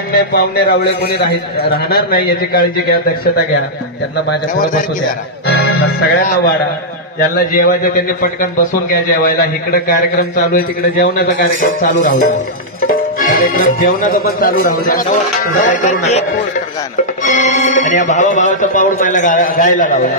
सांगणे पाहुणे रावळे कोणी राहणार नाही याची काळजी घ्या, दक्षता घ्या. त्यांना माझ्या पुढे बसू द्या. सगळ्यांना वाढा. ज्यांना जेवायचं त्यांनी पटकन बसून घ्या जेवायला. इकडे कार्यक्रम चालू आहे, तिकडे जेवणाचा कार्यक्रम चालू राहू द्या. कार्यक्रम जेवणाचा पण चालू राहू द्या. करू नका. आणि या भावाभावाचा पाऊल मला गायला लावला.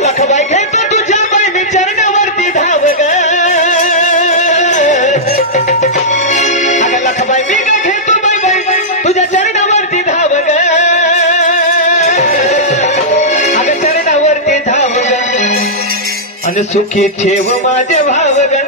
लखबाई घेतो तुझ्या बाई चरणावरती धाव ग. अगं लखबाई मी ग घेतो बाई बाई तुझ्या चरणावरती धाव ग. अगं चरणावरती धाव ग. आणि सुखी ठेव माझे भाव ग.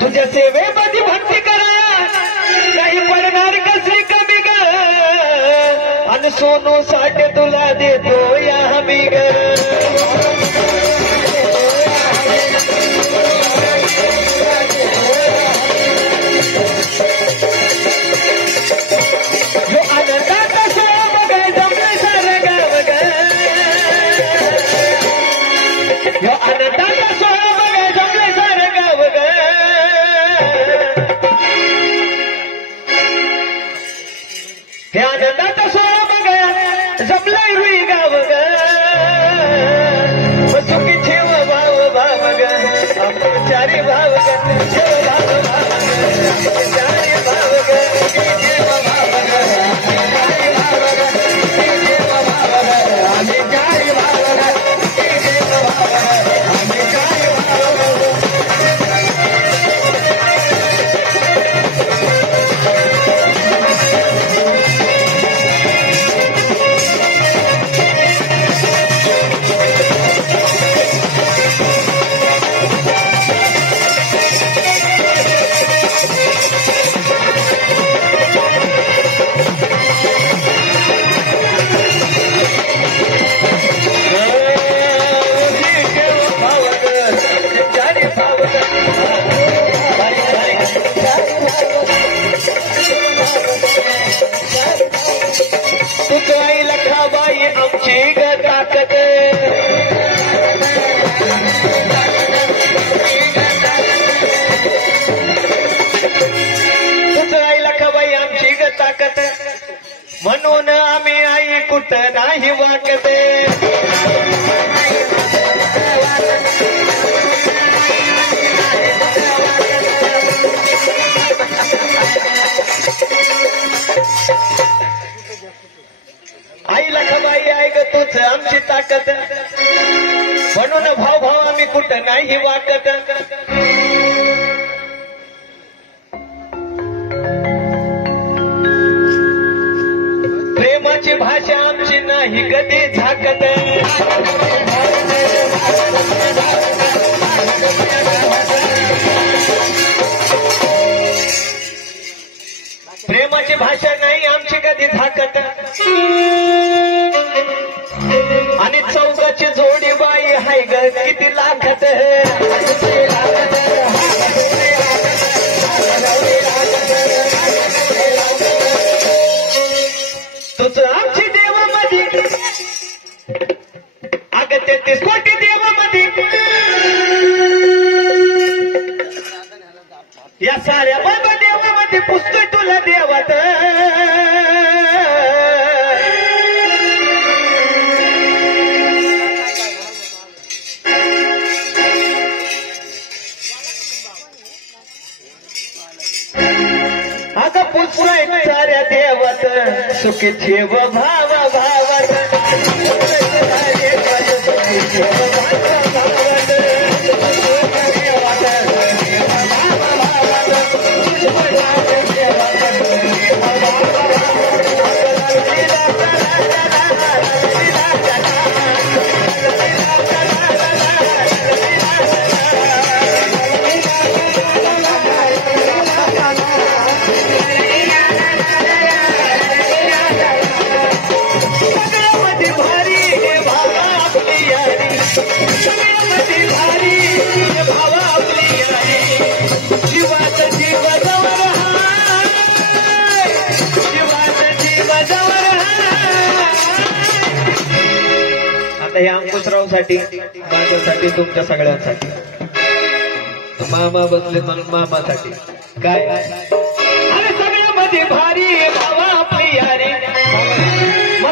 तुझ्या सेवेमध्ये भक्ती करा काही पडणार कसली कमी ग. आणि सोनू साठ तुला देतो या हमी ग. आनंदाचा सोहळा बघाय जमले सारं गाव ग. आनंदाचा सोहळा बघाय जमले सारं गाव ग. हे आनंदाचा सोहळा बघा जमलाय रुई गाव ग. सुखी ठेव भाव भाव ग. चारी भाव ग. ठेव भाव भाव ग. चारी भाव ग. ठेव भाव ग. चारी भाव ग. ठेव भाव ग. आम्ही चारी भाव ग. ठेव भाव ग. आम्ही चारी भाव ग. तुझी लखाबाई आमची ग ताकद. तुझी लखाबाई आमची ग ताकद. म्हणून आम्ही आई कुठं नाही वाकत. आई लखबाई आहे ग तूच आमची ताकद. म्हणून भाव भाव आम्ही कुठं नाही वाटत. प्रेमाची भाषा आमची नाही कधी झाकत. प्रेमाची भाषा नाही आमची कधी झाकत. आणि चौकाची जोडी बाई हाय ग किती लाख लागत तुझं आमची देवामध्ये अगं 33 कोटी देवामध्ये या साऱ्या बाबा देवामध्ये पुसतोय तुला देवात अगं पुसतोय साऱ्या देवात सुखी ठेव भाव भावात आता या अंकुशरावसाठी माझ्यासाठी तुमच्या सगळ्यांसाठी मामा बसले म्हणून मामासाठी काय अरे सगळ्यामध्ये भारी